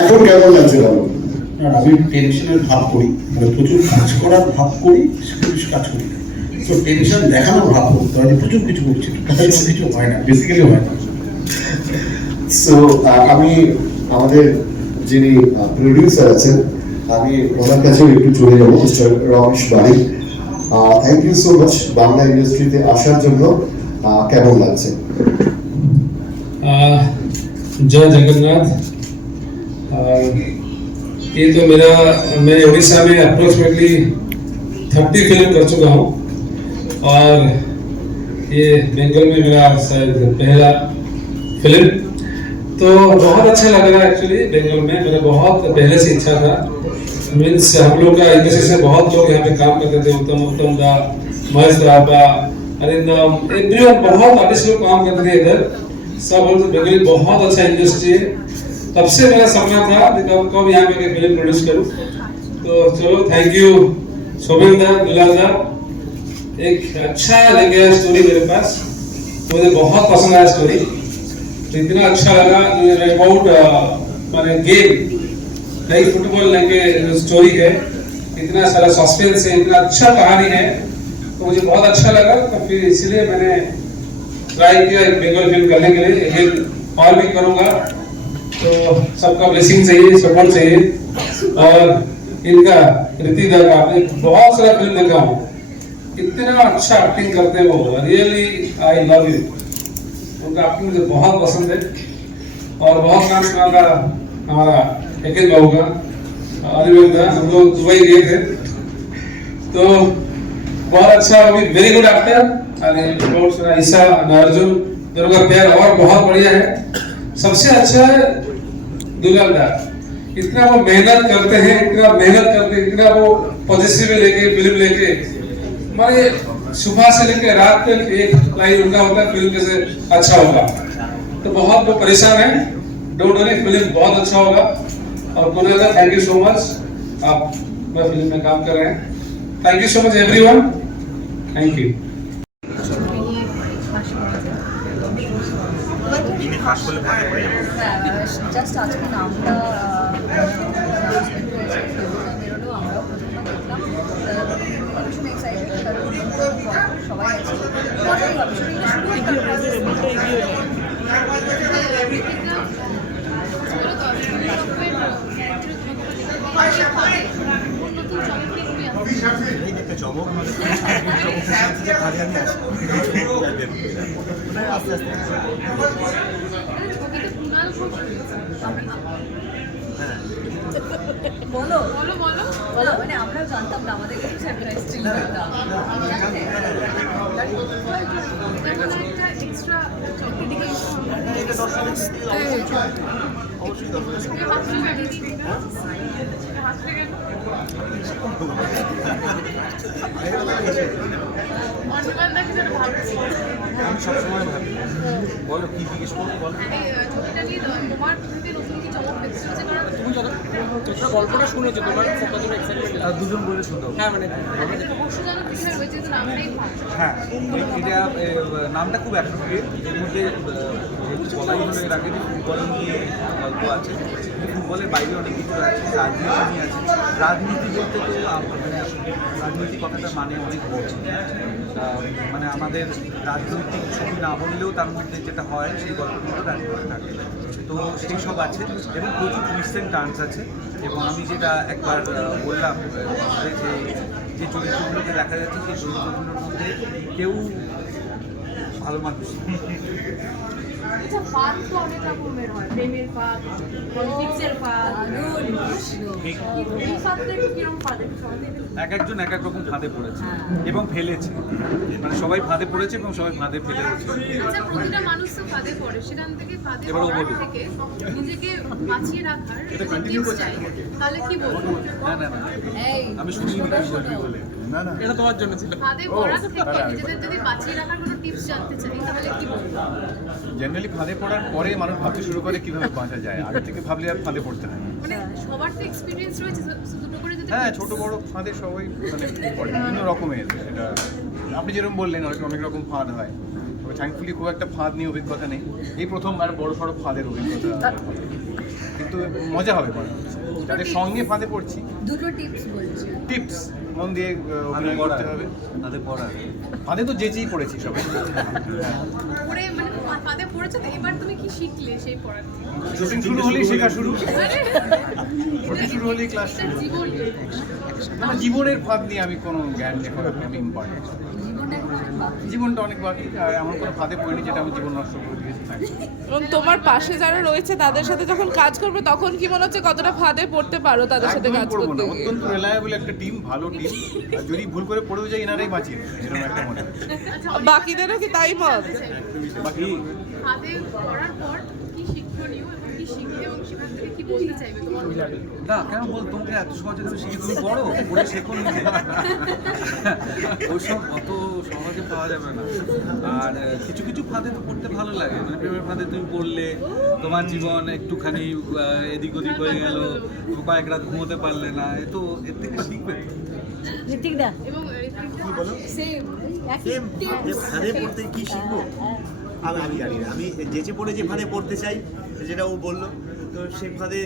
এখন কেমন লাগছে দাদা? আমি টেনশনের ভাব করি, মানে প্রচুর কাজ করার ভাব করি, কিছু কাজ করি না। তো টেনশন দেখানোর ভাব করতে হয়, প্রচুর কিছু করছি, কিছু হয় না, বেসিক্যালি হয় না। সো আমি আমাদের যিনি প্রডিউসার আছেন, আমি ওনার কাছেও একটু চলে যাবো, mister Ramesh Barik. Thank you so much Bangla ইন্ডাস্ট্রিতে আসার জন্য। কেমন লাগছে? जय जगन्नाथ। ये तो मैं उड़ीसा में अप्रोक्सीमेटली 30 फिल्म कर चुका हूँ और ये बंगाल में मेरा शायद पहला फिल्म। तो बहुत अच्छा लग रहा है एक्चुअली। बंगाल में मेरा बहुत पहले से इच्छा था, मीन्स हम लोग का इंडस्ट्री से बहुत लोग यहाँ पे काम करते थे, उत्तम दा, महेश राबा, अरिंदम, एवरीवन, बहुत आर्टिस्ट लोग काम करते थे इधर। सब बोलते बंगाली बहुत अच्छा इंडस्ट्री है। तब से मेरा सपना था कि कब यहाँ पे फिल्म प्रोड्यूस करूँ। तो चलो, थैंक यू शोभन दा, दुलाल दा, एक अच्छा लेके आया स्टोरी मेरे पास। मुझे बहुत पसंद आया स्टोरी, तो इतना अच्छा लगा। अबाउट माने गेम, नई फुटबॉल लेके स्टोरी है, इतना सारा सस्पेंस है, इतना अच्छा कहानी है, तो मुझे बहुत अच्छा लगा। तो फिर इसलिए मैंने ट्राई किया एक बंगाल फिल्म करने के लिए। एक और भी करूँगा, तो सबका ब्लेसिंग चाहिए, सपोर्ट चाहिए। और इनका ऋतिदा का बहुत सारा फिल्म देखा हूँ, इतना अच्छा एक्टिंग करते हो, रियली आई लव यू। उनका एक्टिंग मुझे बहुत पसंद है। और बहुत नाम सुना था हमारा एकेल बाबू का, अनिरुद्ध, हम लोग दुबई गए थे, तो बहुत अच्छा, अभी वेरी गुड एक्टर। ईसा अर्जुन दोनों का प्यार और बहुत बढ़िया है। सबसे अच्छा है दुलाल दा, इतना वो मेहनत करते हैं, इतना वो पॉजिटिव लेके फिल्म लेके, माने सुबह से लेके रात तक एक लाइन उनका होता है फिल्म कैसे अच्छा होगा। तो बहुत वो परेशान है, डोंट वरी, फिल्म बहुत अच्छा होगा। और कुनाल दा, थैंक यू सो मच, आप फिल्म में काम कर रहे हैं। Thank you so much everyone, thank you. Just আজকে নামটা বেরোলো, আমরাও প্রথমবার দেখলাম, ভীষণ এক্সাইটেড, কারণ সবাই আছে, মজাই হবে। বলো বলো বলো বলো, মানে আমরাও জানতাম না, আমাদের কাছে সারপ্রাইজ ছিল এটা। এক্সট্রা আমি সবসময় ভাবি, বলো কি জিজ্ঞেস করবো, বলো। তুমি যত গল্পটা শুনেছো, তোমার কতটা এক্সাইটমেন্ট? দুজন বলে শুনতে হবে। হ্যাঁ, মানে হ্যাঁ, এটা নামটা খুব অ্যাপ্রোপ্রিয়েট। এর মধ্যে বলাই হলো এর আগে যে ফুটবল নিয়ে গল্প আছে, ফুটবলের বাইরে অনেক কিছু আছে, রাজনীতি নিয়ে আছে। রাজনীতি বলতে তো মানে রাজনীতি কথাটা মানে অনেক বড়, মানে আমাদের রাজনৈতিক ছবি না বললেও তার মধ্যে যেটা হয় সেই গল্পগুলো রাজনীতি থাকে। তো সেই সব আছে এবং প্রচুর টুইস্ট অ্যান্ড টার্নস আছে। এবং আমি যেটা একবার বললাম যে চরিত্রগুলোকে দেখা যাচ্ছে, সেই চরিত্রগুলোর মধ্যে কেউ ভালো মানুষ। এক একজন এক এক রকম ফাঁদে পড়েছে এবং ফেলেছে, মানে সবাই ফাঁদে পড়েছে এবং সবাই ফাঁদে ফেলেছে। প্রতিটা মানুষ তো ফাঁদে পড়ে, সেখান থেকে ফাঁদে পড়ার থেকে নিজেকে বাঁচিয়ে রাখার টিপস চাই, তাহলে কি বলবো? না না না, আমি শুনিনি বলে। না না, এটা তোমার জন্য ছিল। ফাঁদে পড়া থেকে নিজেদের যদি বাঁচিয়ে রাখার কোনো টিপস জানতে চাই, তাহলে কি বলবো? জেনারেলি ফাঁদে পড়ার পরে মানুষ ভাবতে শুরু করে কিভাবে বাঁচা যায়, আগে থেকে ভাবলে আর ফাঁদে পড়তে হয়। মানে সবার তো এক্সপিরিয়েন্স রয়েছে, দুটো করে যদি হ্যাঁ, tips- ছোট বড় ফাঁদে সবাই মানে পড়ে বিভিন্ন রকমের। সেটা আপনি যেরকম বললেন অনেক রকম ফাঁদ হয়, তবে থ্যাঙ্কফুলি খুব একটা ফাঁদ নিয়ে অভিজ্ঞতা নেই, এই প্রথমবার বড় সড়ো ফাঁদের অভিজ্ঞতা, কিন্তু মজা হবে পরে তাদের সঙ্গে ফাঁদে পড়ছি। দুটো টিপস বলছি। টিপস মন দিয়ে অভিনয় করতে হবে, তাদের পড়ার ফাঁদে তো যেচেই পড়েছি সবাই। পড়ে মানে ফাঁদে পড়েছো, তো এবার তুমি কি শিখলে সেই পড়ার থেকে? শুটিং শুরু হলেই শেখা শুরু, মানে শুটিং শুরু হলেই ক্লাস এটা শুরু। জীবন। না, জীবনের ফাঁদ নিয়ে আমি কোনো জ্ঞান লেখা আমি ইম্পর্টেন্ট। জীবনটা এখন অনেক বাকি। জীবনটা অনেক বাকি, আর এমন কোনো ফাঁদে পড়িনি যেটা আমি জীবন নষ্ট করে দিয়েছি। এবং তোমার পাশে যারা রয়েছে তাদের সাথে যখন কাজ করবে তখন কি মনে হচ্ছে কতটা ফাঁদে পড়তে পারো তাদের সাথে একদমই কাজ পড়বো করতে না, গিয়ে? অত্যন্ত রিলায়েবল একটা টিম, ভালো টিম, আর যদি ভুল করে পড়েও যায় এনারাই বাঁচিয়ে দেবে, এরকম একটা মনে হয়। আচ্ছা, বাকিদেরও কি তাই মত? বাকি ফাঁদে পড়ার পর কি শিক্ষণীয় এবং কি শিখবে এবং সেখান থেকে কি বলতে চাইবে তোমার? না কেন বল, তোমাকে এত সহজে তুমি শিখে তুমি পড়ো, পড়ে শেখো নিজে। ওইসব অত সহজে পাওয়া যাবে না। আর কিছু কিছু ফাঁদে তো পড়তে ভালো লাগে, মানে প্রেমের ফাঁদে তুমি পড়লে তোমার জীবন একটুখানি এদিক ওদিক হয়ে গেল, কয়েক রাত ঘুমোতে পারলে না, এ তো এর থেকে শিখবে তো। ঋতিকদা এবং সেম সেম যে ফাঁদে পড়তে কি শিখবো আমি জানি না। আমি যেচে পড়ে যে ফাঁদে পড়তে চাই যেটা ও বললো, তো সেই ফাঁদে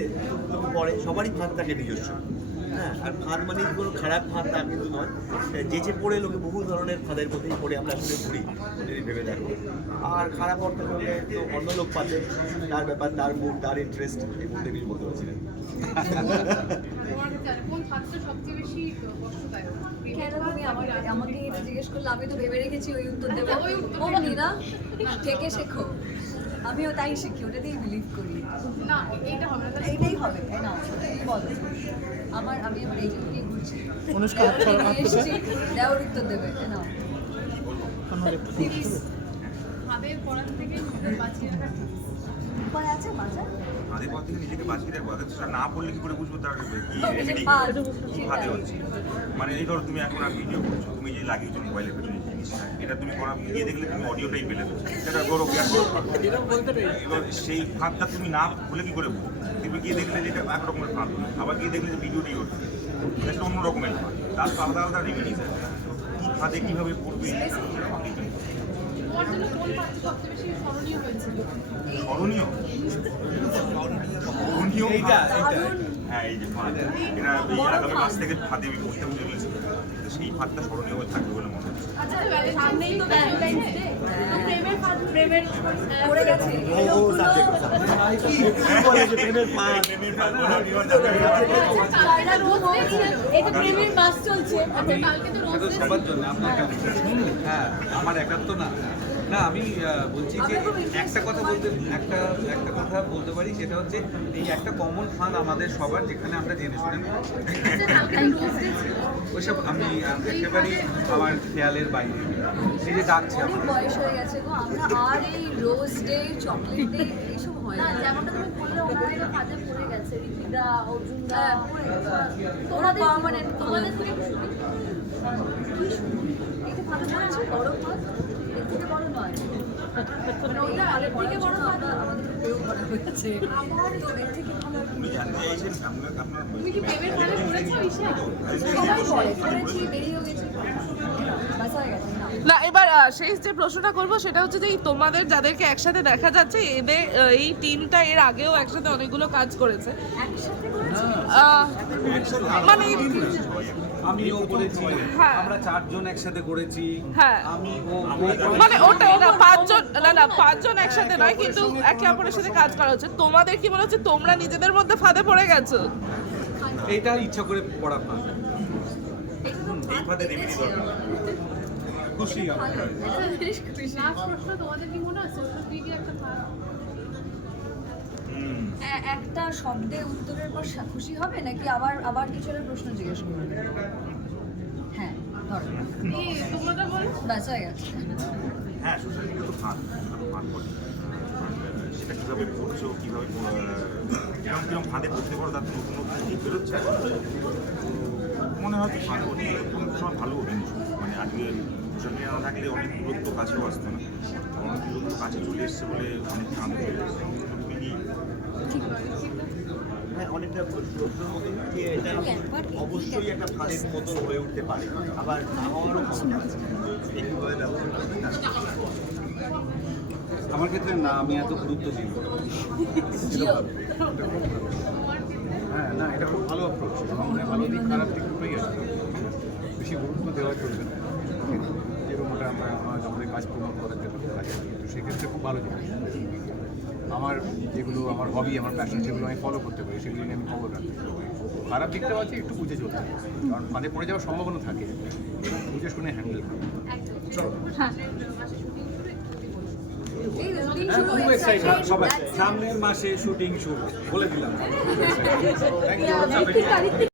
পড়ে, সবারই ফাঁদ থাকে নিজস্ব। হ্যাঁ, আর ফাঁদ মানে কোনো খারাপ ফাঁদ তা কিন্তু নয়, যেচে পড়ে লোকে বহু ধরনের ফাঁদের মধ্যেই পড়ে আমরা আসলে ঘুরি যদি ভেবে দেখো। আর খারাপ অর্থ করলে তো অন্য লোক পাচ্ছে, তার ব্যাপার, তার মুড, তার ইন্টারেস্ট, এই মুহূর্তে কিছু বলতে পারছি না। তোমার কোন ফাঁদটা সবচেয়ে বেশি কষ্টদায়ক? কেন তুমি আমাকে এটা জিজ্ঞেস করলে? আমি তো ভেবে রেখেছি ওই উত্তর দেবো। ওই উত্তর ও দেবে। মীরা থেকে শেখো, আমিও তাই শিখি, ওটাতেই বিলিভ করি। না, এইটা হবে না, তাহলে এইটাই হবে, তাই না? বলো। আমি আমার এজেন্ট নিয়ে ঘুরছি, অনুষ্কা দেওয়ার উত্তর দেবে, তাই না? ফাঁদের পড়ার থেকে বাঁচিয়ে রাখা tips। উপায় আছে বাজার? ফাঁদে পর থেকে নিজেকে বাঁচিয়ে রাখবো, অর্থাৎ সেটা না পড়লে কি করে বুঝবো তার কি রেমেডি কি ফাঁদে হচ্ছে। মানে এই ধরো তুমি এখন আর ভিডিও করছো, তুমি যে লাগিয়েছো মোবাইলের পেছনে জিনিসটা, এটা তুমি করা গিয়ে দেখলে তুমি অডিওটাই পেলে ফেলছো, সেটা গৌরব জ্ঞান এবার সেই ফাঁদটা তুমি না বলে কি করে বুঝবে? তুমি গিয়ে দেখলে যে এটা এক রকমের ফাঁদ, আবার গিয়ে দেখলে যে ভিডিওটি হচ্ছে সেটা অন্য রকমের ফাঁদ, তার তো আলাদা আলাদা রেমেডিস আছে। কি ফাঁদে কীভাবে পড়বে তোমার জন্য কোন ফাঁদটা সবচেয়ে বেশি স্মরণীয় হয়েছিল? স্মরণীয় স্মরণীয় এইটা হ্যাঁ, এই যে ফাঁদ, এটা এই আগামী মাস থেকে ফাঁদে আমি পড়তে বুঝে গেছি, তো সেই ফাঁদটা স্মরণীয় হয়ে থাকবে বলে মনে হচ্ছে। আচ্ছা, সামনেই তো ভ্যালেন্টাইন্স ডে, তো প্রেমের ফাঁদ, প্রেমের পড়ে গেছে এই তো প্রেমের বাস চলছে, আচ্ছা কালকে তো এটা তো রোজ সবার জন্য, আপনার কেন? হ্যাঁ, আমার একার তো না। না, আমি বলছি যে একটা কথা বলতে পারি, সেটা হচ্ছে এই একটা কমন ফান আমাদের সবার, যেখানে আমরা জেনে শুনে ওইসব আমি একেবারেই আমার খেয়ালের বাইরে। এই যে ডাকছে অনেক আমার, বয়স হয়ে গেছে গো, আমরা আর এই রোজ ডে, চকলেট ডে এইসব হয় না। যেমনটা তুমি বললে ওনারা তো ফাঁদে পড়ে গেছে, ঋতিদা, অর্জুনদা, ওরা পার্মানেন্ট তোমাদের থেকে শুনি। এটা ভালো লাগছে, বড় ফাঁদ এর থেকে বড় নয়, মানে ওইটা আগের থেকে বড় ফাঁদ আমাদের কেউ করা হয়েছে, তো এর থেকে ভালো আর কি? তুমি জানতে চাইছেন আপনার তুমি কি প্রেমের ফাঁদে পড়েছো ঈশা? সবাই বলে করেছি, বেরিয়েও গেছি, বাস হয়ে গেছে না। না, এবার শেষ যে প্রশ্নটা করবো সেটা হচ্ছে যে এই তোমাদের যাদেরকে একসাথে দেখা যাচ্ছে, এদের এই টিমটা এর আগেও একসাথে অনেকগুলো কাজ করেছে, একসাথে করেছি, মানে আমিও করেছি, হ্যাঁ। আমরা 4 জন একসাথে করেছি, হ্যাঁ। আমি ও মানে ওটাই না, পাঁচজন একসাথে নয়, কিন্তু একে অপরের সাথে কাজ করা হচ্ছে। তোমাদের কি মনে হচ্ছে তোমরা নিজেদের মধ্যে ফাঁদে পড়ে গেছো? এইটা ইচ্ছা করে পড়া ফান। এই ফাঁদে রেমেডি দরকার। খুশি আমি। লাস্ট প্রশ্ন, তোমাদের কি মনে আছে ওটা কি একটা ফাঁদ? একটা শব্দে উত্তরের পর খুশি হবে নাকি আবার কিছু একটা প্রশ্ন জিজ্ঞেস করবে? হ্যাঁ, ধরো এই তোমরা বলো। বাস হয়ে গেছে। হ্যাঁ, সোশ্যাল মিডিয়া তো ফাঁদ, ফাঁদ পড়ে, সেটা কীভাবে পড়ছো, কীভাবে কিরম কিরম ফাঁদে পড়তে পারো, তার নতুন নতুন দিক বেরোচ্ছে। মনে হয় ফাঁদ পড়ছে কোনো সময় ভালো জিনিস, মানে আজকে সোশ্যাল মিডিয়া না থাকলে অনেক দূরত্ব কাছেও আসতো না, অনেক দূরত্ব কাছে চলে এসছে বলে অনেক ফাঁদ চলে এসছে। তুমি কি ঠিক হ্যাঁ অনেকটা প্রশ্নের মধ্যে যে এটা অবশ্যই একটা ফাঁদের মতন হয়ে উঠতে পারে, আবার না হওয়ারও ক্ষমতা আছে। এইভাবে ব্যবহার করতে না। আমার ক্ষেত্রে না, আমি এত গুরুত্ব দিই না। হ্যাঁ না, এটা খুব ভালো অ্যাপ্রোচ এবং ভালো দিক খারাপ দিক দুটোই আছে, বেশি গুরুত্ব দেওয়া চলবে না। যেরকম ওটা আমরা আমাদের কাজ প্রমোট করার জন্য কাজে লাগে, তো সেক্ষেত্রে খুব ভালো জিনিস। আমার যেগুলো আমার হবি, আমার প্যাশন, যেগুলো আমি ফলো করতে পারি সেগুলো নিয়ে আমি খবর রাখতে পারি। খারাপ দিকটাও আছে, একটু বুঝে চলতে হবে, কারণ ফাঁদে পড়ে যাওয়ার সম্ভাবনা থাকে, বুঝে শুনে হ্যান্ডেল করি। খুব এক্সাইটেড সবাই, সামনের মাসে শুটিং শুরু বলে দিলাম। Thank you.